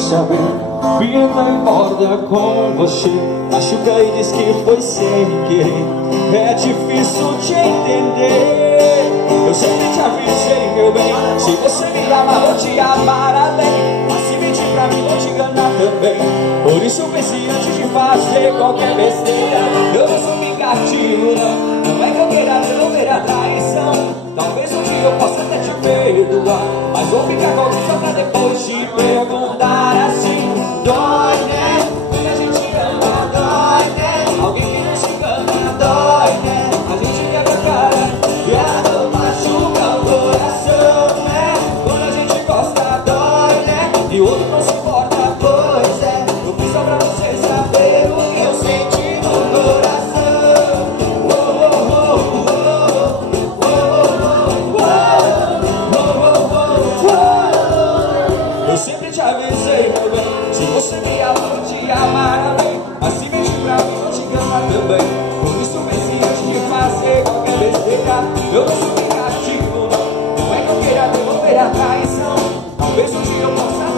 saber. Vim entrar em borda com você, machuca e diz que foi sem querer. É difícil te entender. Eu sempre te avisei, meu bem, se você me amar, vou te amar além. Mas se mentir pra mim, vou te enganar também. Por isso pense antes de fazer qualquer besteira. Eu não sou vingativo, não. Não é que eu queira devolver a traição. Talvez um dia eu possa até te perdoar, mas vou ficar com isso só pra depois te perguntar assim. Dói, né? Quando a gente ama, dói, né? Alguém que não se engana, dói, né? A gente quebra a cara e a dor machuca o coração, né? Quando a gente gosta, dói, né? E o outro não se importa, pois é. Eu fiz só pra você saber o que eu senti no coração. Eu sempre te avisei, meu bem, se você me ama, vou te amar além. Mas se mentir pra mim, vou te enganar também. Por isso pense antes de fazer qualquer besteira. Eu não sou vingativo, não. Não é que eu queira devolver a traição. Talvez um dia eu possa